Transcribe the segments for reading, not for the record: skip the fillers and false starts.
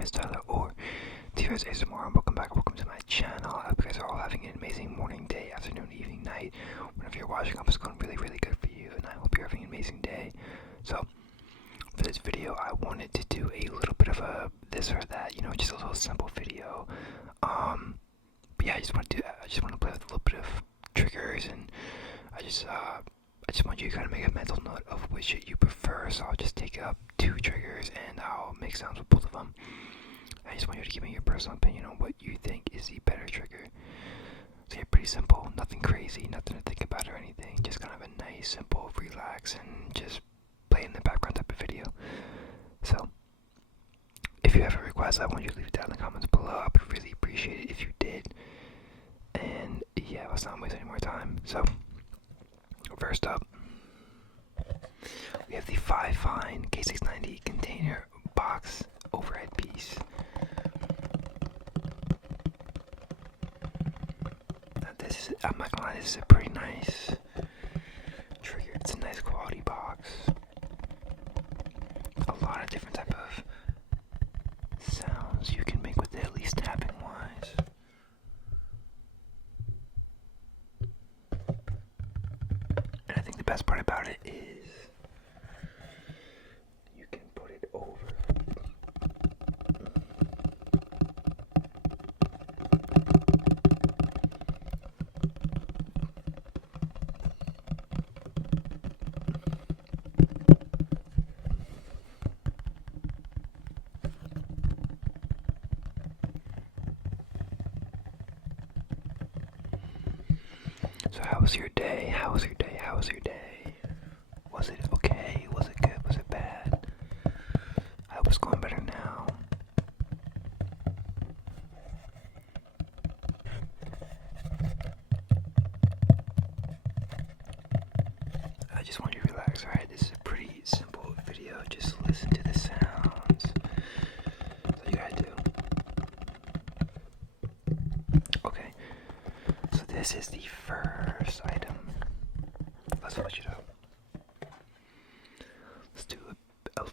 name is Tyler, or tweezers ASMR, and welcome back, welcome to my channel. I hope you guys are all having an amazing morning, day, afternoon, evening, night. Whenever you're watching, I hope it's going really, really good for you, and I hope you're having an amazing day. So, for this video, I wanted to do a little bit of a this or that, you know, just a little simple video. But yeah, I just want to play with a little bit of triggers, and I just want you to kind of make a mental note of which you prefer. So I'll just take up 2 triggers and I'll make sounds with both of them. I just want you to give me your personal opinion on what you think is the better trigger. So yeah, pretty simple, nothing crazy, nothing to think about or anything. Just kind of a nice, simple, relax, and just play in the background type of video. So if you have a request, I want you to leave it down in the comments below. I would really appreciate it if you did. And yeah, let's not waste any more time. So first up, we have the Fifine K690 container box overhead piece. Now this is, I'm not gonna lie, this is a pretty nice trigger. It's a nice quality box. A lot of different type of sounds you can make with it, at least tapping wise. And I think the best part about it is you can put it over. So how was your day? How was your day? How was your day? Was it okay? Was it good? Was it bad? I hope it's going better now. I just want you to relax, alright? This is a pretty simple video. Just listen to the sounds. That's all you gotta do. Okay. So this is the first item. Let's switch it up. Let's do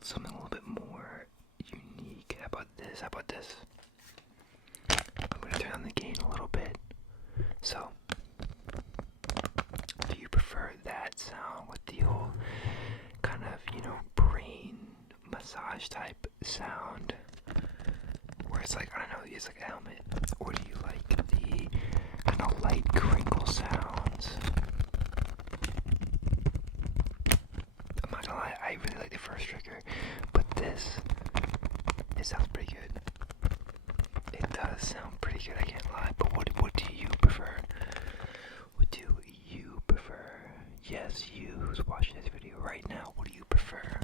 something a little bit more unique. How about this? How about this? I'm gonna turn on the gain a little bit. So, do you prefer that sound with the whole kind of, you know, brain massage type sound, where it's like, I don't know, it's like a helmet, or do you like the kind of light crinkle sounds? I'm not gonna lie, I really like the first trigger, but this, it sounds pretty good. It does sound pretty good, I can't lie, but what do you prefer? What do you prefer? Yes, you who's watching this video right now, what do you prefer?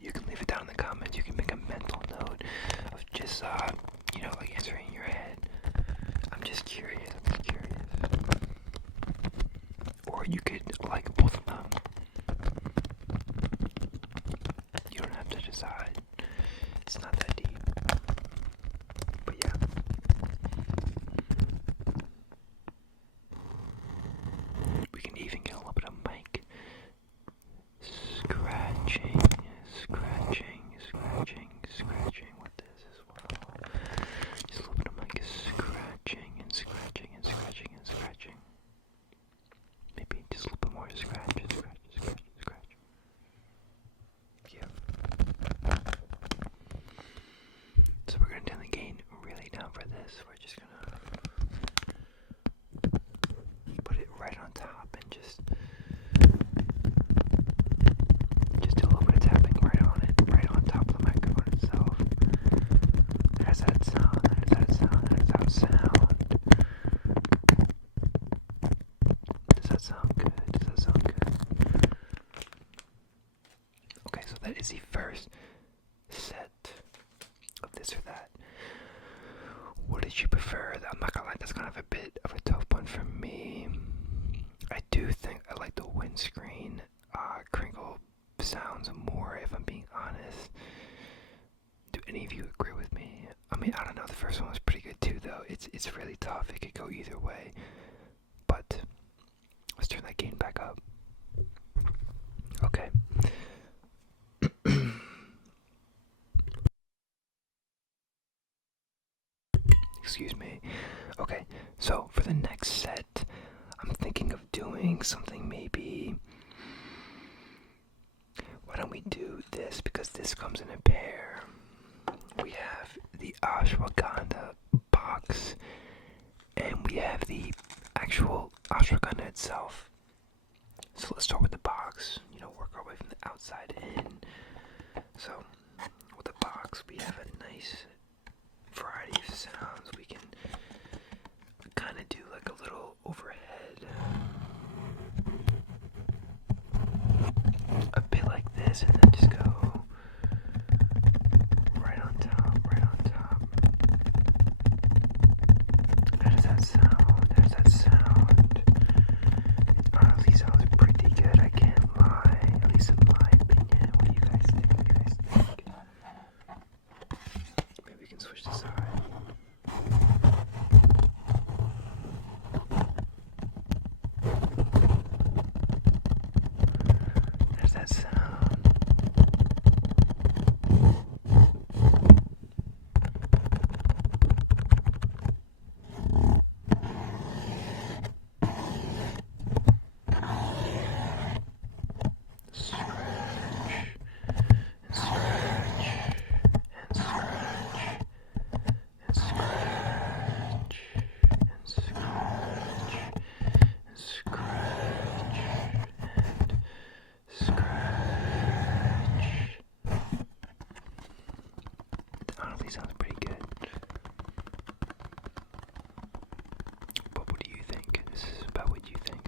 You can leave it down in the comments. You can make a mental note of just, you know, like answering in your head. I'm just curious. Or you could like both of them. You don't have to decide. It's not that deep. But yeah. We can even get a little bit of mic scratching with this as well. Just a little bit of mic scratching. Maybe just a little bit more scratch. Yeah. So we're gonna turn the gain really down for this. We're just gonna put it right on top and just do a little bit of tapping right on it, right on top of the microphone itself. There's that sound. Does that sound good? Okay, so that is the first set of this or that. What did you prefer? I'm not gonna lie, that's kind of a bit of a tough one for me. I do think I like the windscreen crinkle sounds more, if I'm being honest. Do any of you agree with me? I mean, I don't know, the first one was pretty good too though. It's really tough, it could go either way. But let's turn that gain back up. Okay. the next set, I'm thinking of doing something maybe. Why don't we do this, because this comes in a pair. We have the Ashwagandha box, and we have the actual ashwagandha itself. So let's start with the box, work our way from the outside in. So with the box, we have a nice variety of sounds. We can kind of do like a little overhead, a bit like this, and then just go right on top, right on top. How does that sound? How does that sound? It honestly sounds pretty good, I can't lie, at least in my opinion. What do you guys think? What do you guys think? Maybe we can switch the side. There's that sound. Sounds pretty good. But what do you think? This is about what you think.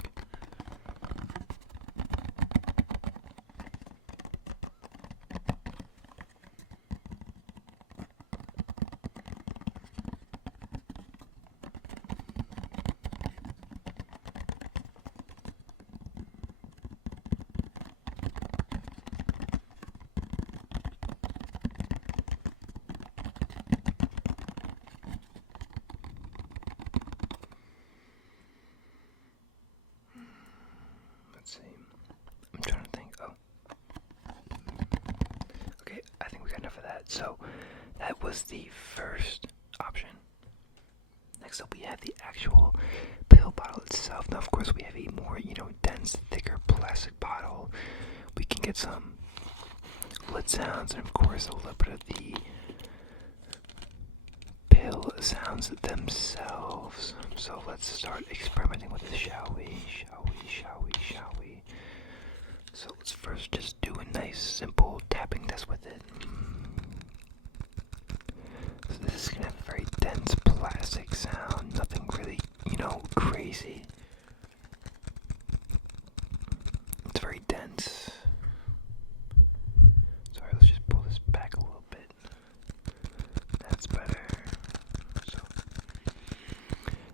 See. I'm trying to think. Oh. Okay, I think we got enough of that. So, that was the first option. Next up, we have the actual pill bottle itself. Now, of course, we have a more, dense, thicker plastic bottle. We can get some lid sounds, and of course, a little bit of the pill sounds themselves. So, let's start experimenting with this, shall we? Shall we? So let's first just do a nice simple tapping test with it. So this is going to have a very dense plastic sound, nothing really, crazy. It's very dense. Sorry, let's just pull this back a little bit. That's better. So,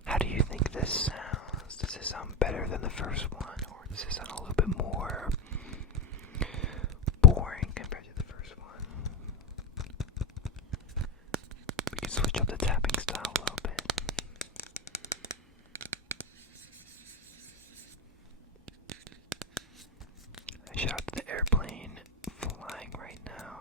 how do you think this sounds? Does this sound better than the first one, or does this sound a little bit more boring compared to the first one? We can switch up the tapping style a little bit. Shout out to the airplane flying right now.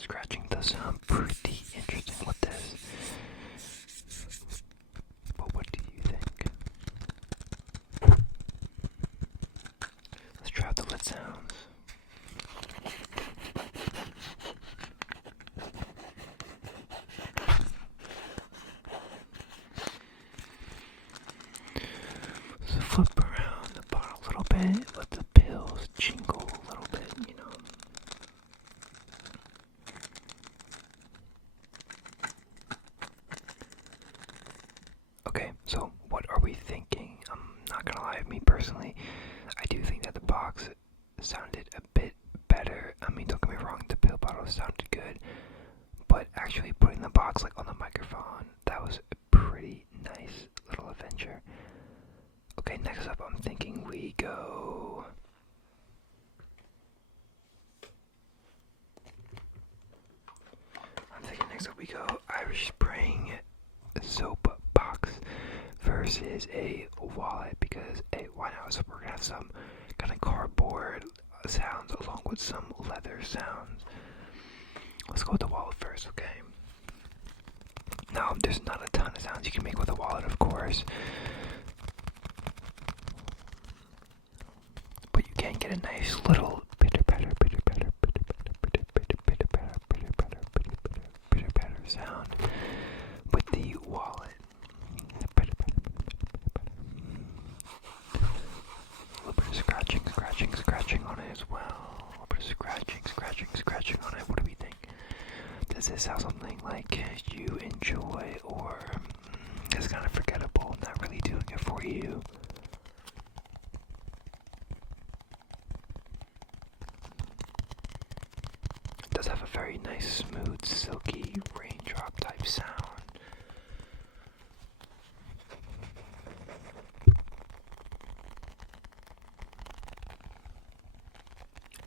Scratching does sound pretty interesting with this. But what do you think? Let's try out the lid sounds. So flip around the bottle a little bit, let the pills jingle a little bit, Okay, so what are we thinking? I'm not gonna lie, me personally, I do think that the box sounded a bit better. I mean, don't get me wrong, the pill bottle sounded good, but actually putting the box on the microphone, that was a pretty nice little adventure. Okay, next up, I'm thinking we go. Next up we go Irish Spring soap box versus a wallet, because why not? So we're gonna have some kind of cardboard sounds along with some leather sounds. Let's go with the wallet first, okay? Now, there's not a ton of sounds you can make with a wallet, of course, but you can get a nice little pitter-patter, pitter-patter, pitter-patter, pitter-patter, pitter-patter, pitter-patter, pitter-patter, pitter-patter sound with the wallet. A little bit of scratching, scratching, scratching on it as well. A little bit of scratching, scratching, scratching on it. What do we think? Does this sound something like you enjoy, or is kind of forgettable, not really doing it for you? It does have a very nice, smooth, silky raindrop type sound.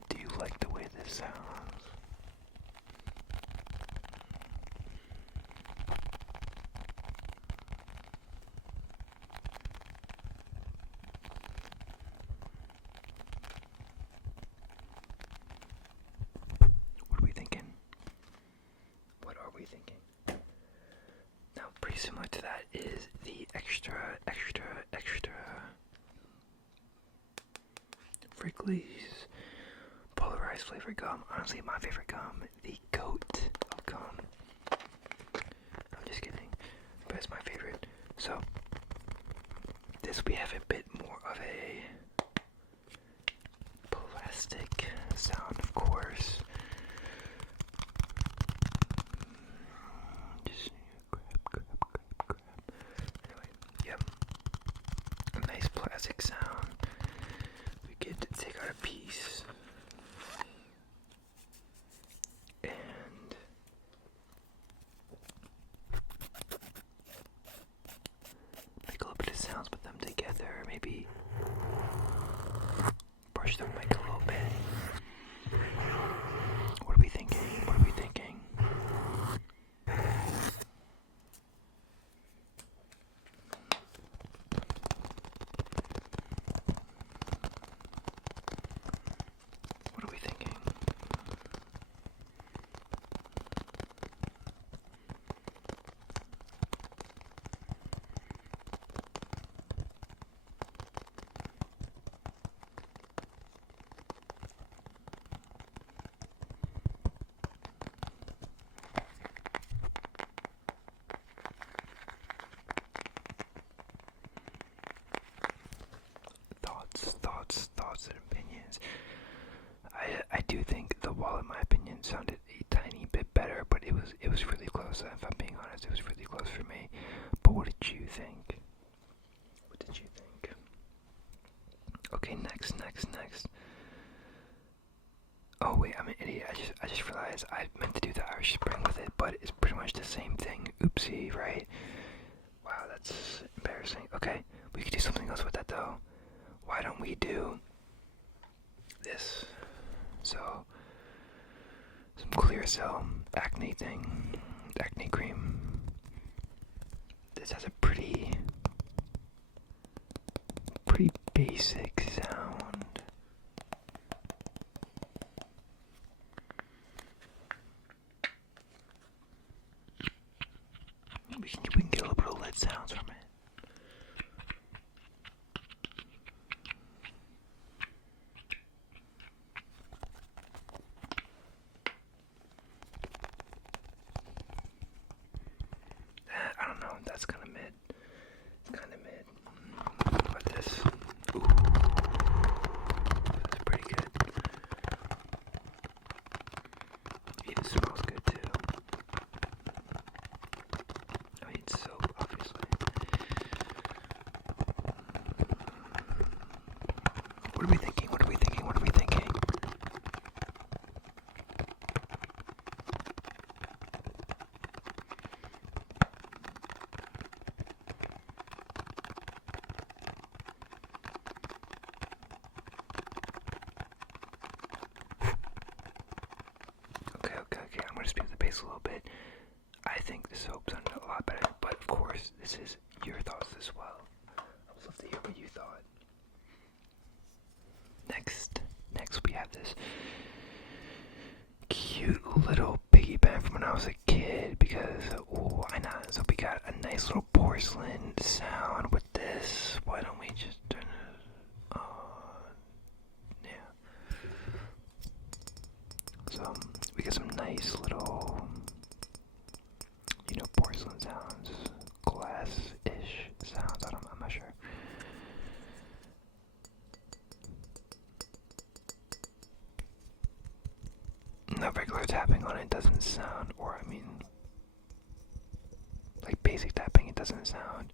Do you like the way this sounds? Now, pretty similar to that is the extra Wrigley's polarized flavored gum. Honestly, my favorite gum, the goat of gum. I'm just kidding, but it's my favorite. So, this we have a bit more of a plastic sound, of course. Just grab. Anyway, yep. A nice plastic sound. We get to take out a piece and make a little bit of sounds with them together. Maybe brush the mic a little bit. What are we thinking? What are we thinking? What are we thinking? Thoughts and opinions. I do think the wall, in my opinion, sounded a tiny bit better, but it was really close. If I'm being honest, it was really close for me. But what did you think? What did you think? Okay, next. Oh wait, I'm an idiot. I just realized I meant to do the Irish Spring with it, but it's pretty much the same thing. Oopsie, right? Wow, that's embarrassing. Okay, we could do something else with that though. Why don't we do this? So, some clear cell acne thing, acne cream. This has a pretty basic sound. We can get a little bit of lead sounds from it. I don't know, that's kind of mid. It's kind of mid. What about this? Ooh, that's pretty good. It smells good too. I mean, soap, obviously. What are we thinking? What are we thinking? What are we thinking? Okay, I'm going to speed the pace a little bit. I think the soap sounded a lot better, but of course, this is your thoughts as well. I would love to hear what you thought. Next we have this cute little piggy bank from when I was a kid, because, why not? So nice little porcelain sound with this. Why don't we just turn it on? Yeah. So we get some nice little, porcelain sounds, glass-ish sounds. I'm not sure. No, regular tapping on it doesn't sound, like basic tapping, it doesn't sound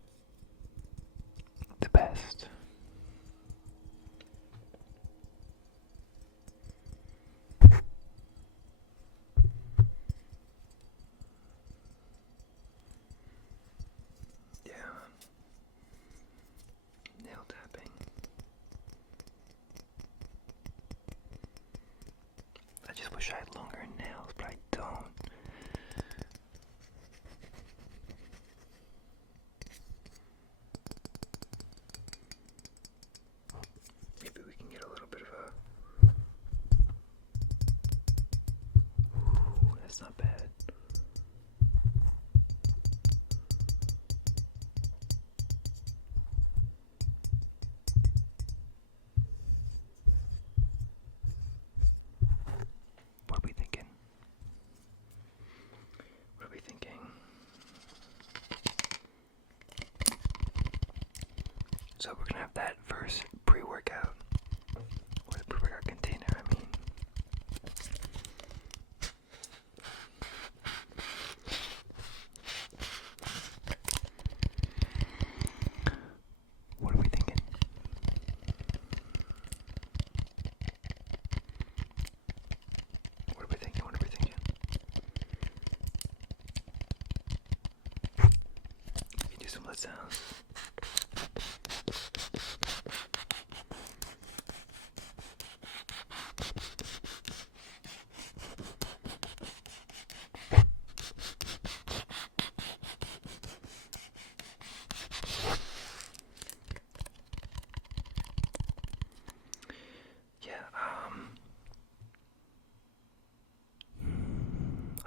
the best. Yeah. Nail tapping. I just wish I had longer nails, but I don't. Maybe we can get a little bit of a... Ooh, that's not bad. What are we thinking? What are we thinking? So we're gonna have that first pre-workout, or the pre-workout container, I mean. What are we thinking? What are we thinking? What are we thinking? You do some lid sounds.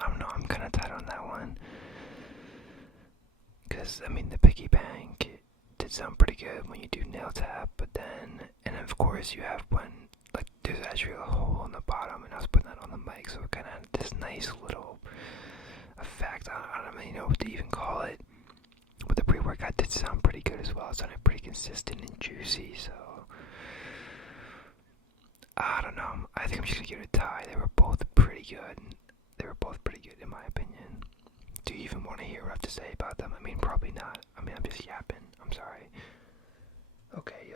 I don't know, I'm kind of tight on that one. Because, the piggy bank did sound pretty good when you do nail tap, but then, and of course you have when, like, there's actually a hole in the bottom, and I was putting that on the mic, so it kind of had this nice little effect. I don't really know what to even call it. But the pre-workout did sound pretty good as well. It sounded pretty consistent and juicy, so I don't know. I think I'm just gonna give it a tie. They were both pretty good. In my opinion. Do you even want to hear what I have to say about them? Probably not. I'm just yapping. I'm sorry. Okay.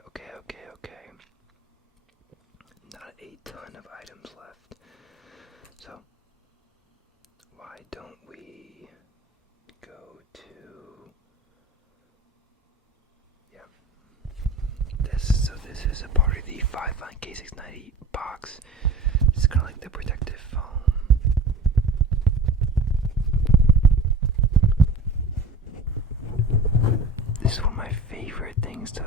Not a ton of items left. So, why don't we go to... This is a part of the Fifine K690 box. It's kind of like the protective foam. This is one of my favorite things to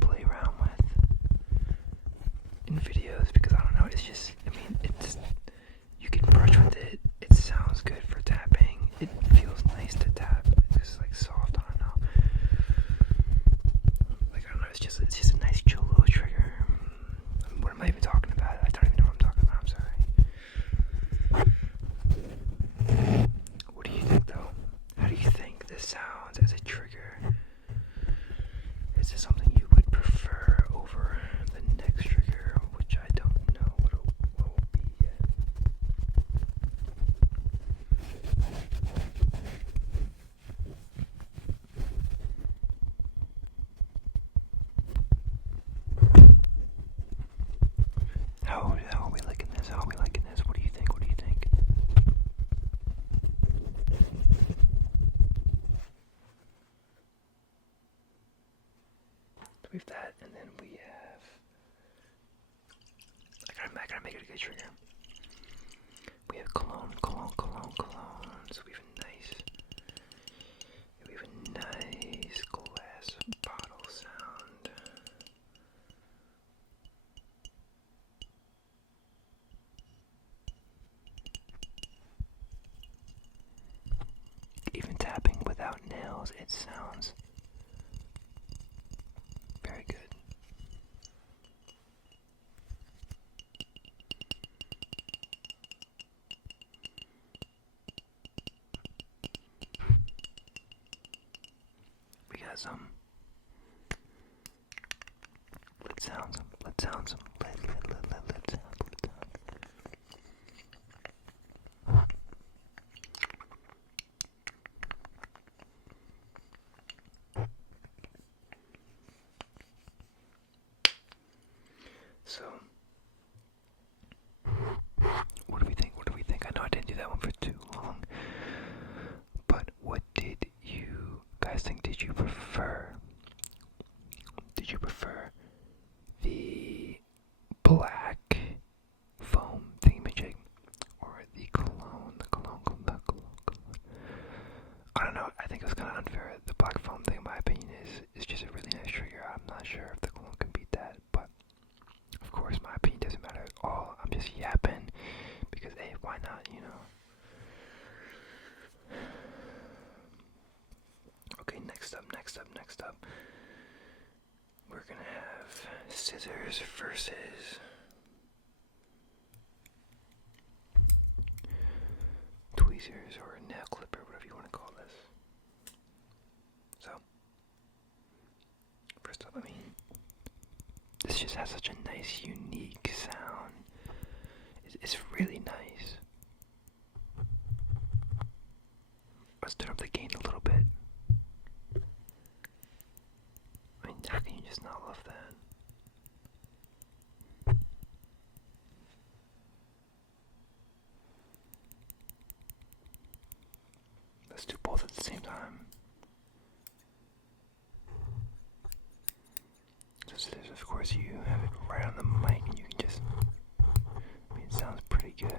play around with in videos, because I don't know, it's just, it's, you can brush with it, it sounds good for tapping, it feels nice to tap, it's just like soft, I don't know, it's just a nice chill little trigger. What am I even talking about? I don't even know what I'm talking about, I'm sorry. What do you think though? How do you think this sounds as a trigger? Is this something you would prefer over the next trigger, which I don't know what will be yet? How are we liking this? How are we liking this? What do you think? What do you think? So we have that, and then we have... I gotta make it a good trigger. We have cologne. So we have a nice glass bottle sound. nails, it sounds very good. We got some lid sounds, lid sounds, lid sounds. So, what do we think? What do we think? I know I didn't do that one for too long, but what did you guys think? Did you prefer the black foam thingamajig or the cologne? I don't know. I think it was kind of unfair. The black foam thing, in my opinion, is just a really nice trigger. I'm not sure if the cologne can beat that, but of course, my opinion doesn't matter at all. I'm just yapping because, hey, why not, you know? Okay, next up. We're gonna have scissors versus tweezers or nail clipper, whatever you want to call this. So, first up, I mean, this just has such a nice, unique sound. It's really nice. Let's turn up the gain a little bit. I mean, how can you just not love that? Let's do both at the same time. So there's, of course, you have it right on the mic and you can just, I mean, it sounds pretty good.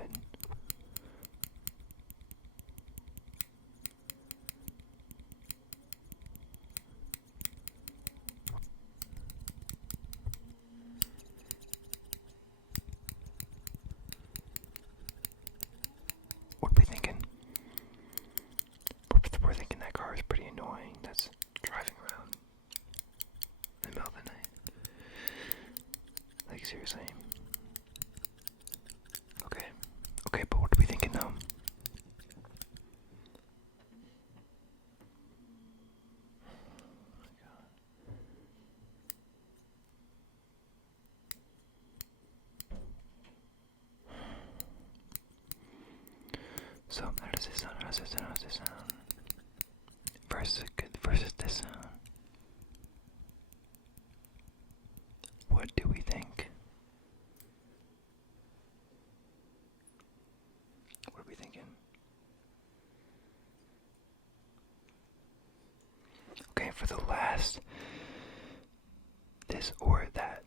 What are we thinking? We're thinking that car is pretty annoying. That's driving around in the middle of the night. Like, seriously. Okay, but what are we thinking now? So, how does this sound? Versus this sound. What do we think? What are we thinking? Okay, for the last, this or that,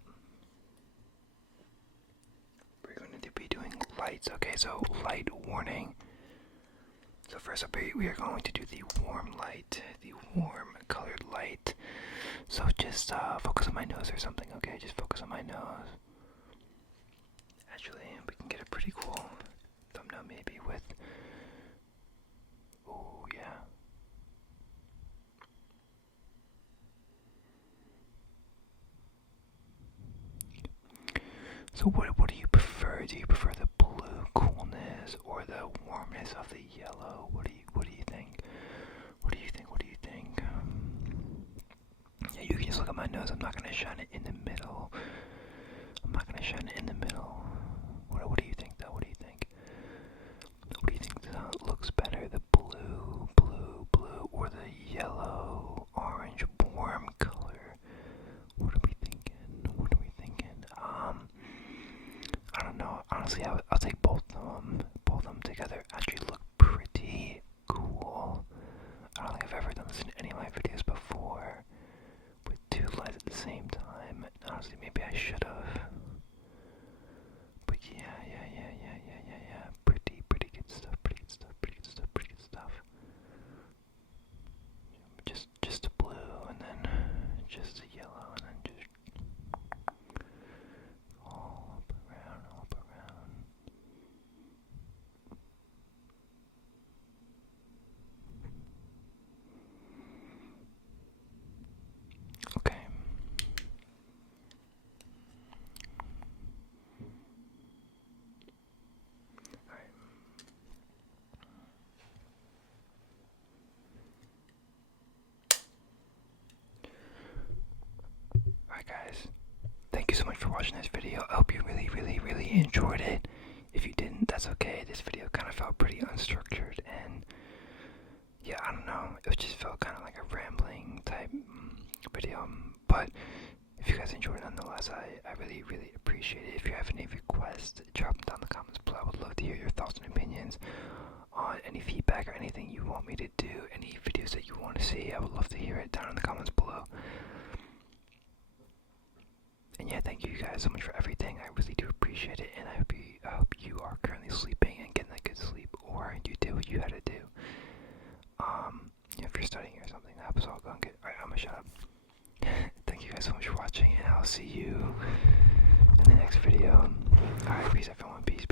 we're going to be doing lights. Okay, so light warning. So first up, we are going to do the warm light, the warm colored light. So just focus on my nose or something, okay? Just focus on my nose. Actually, we can get a pretty cool thumbnail maybe with, oh yeah. So what do you prefer? Do you prefer the blue coolness or the warmness of the yellow? What do you think? Yeah, you can just look at my nose. I'm not gonna shine it in the middle. What do you think though? What do you think looks better? The blue, or the yellow, orange, warm color? What are we thinking? I don't know. Honestly, I'll take both of them. Both of them together actually look pretty cool. I don't think I've ever done this in any of my videos before, with two lights at the same time. Honestly, maybe I should have. But yeah. Pretty good stuff. Just a blue, and then just a yellow, and then just all up around. guys, thank you so much for watching this video. I hope you really enjoyed it. If you didn't, that's okay. This video kind of felt pretty unstructured, and yeah, I don't know, it just felt kind of like a rambling type video, but if you guys enjoyed it nonetheless, I really appreciate it. If you have any requests, drop them down in the comments below. I would love to hear your thoughts and opinions on any feedback or anything you want me to do, any videos that you want to see. I would love to hear it down in the comments below. And yeah, thank you guys so much for everything. I really do appreciate it, and I hope you are currently sleeping and getting that good sleep, or you did what you had to do. If you're studying or something, I hope it's all going good. Alright, I'm gonna shut up. Thank you guys so much for watching, and I'll see you in the next video. Alright, peace everyone. Peace.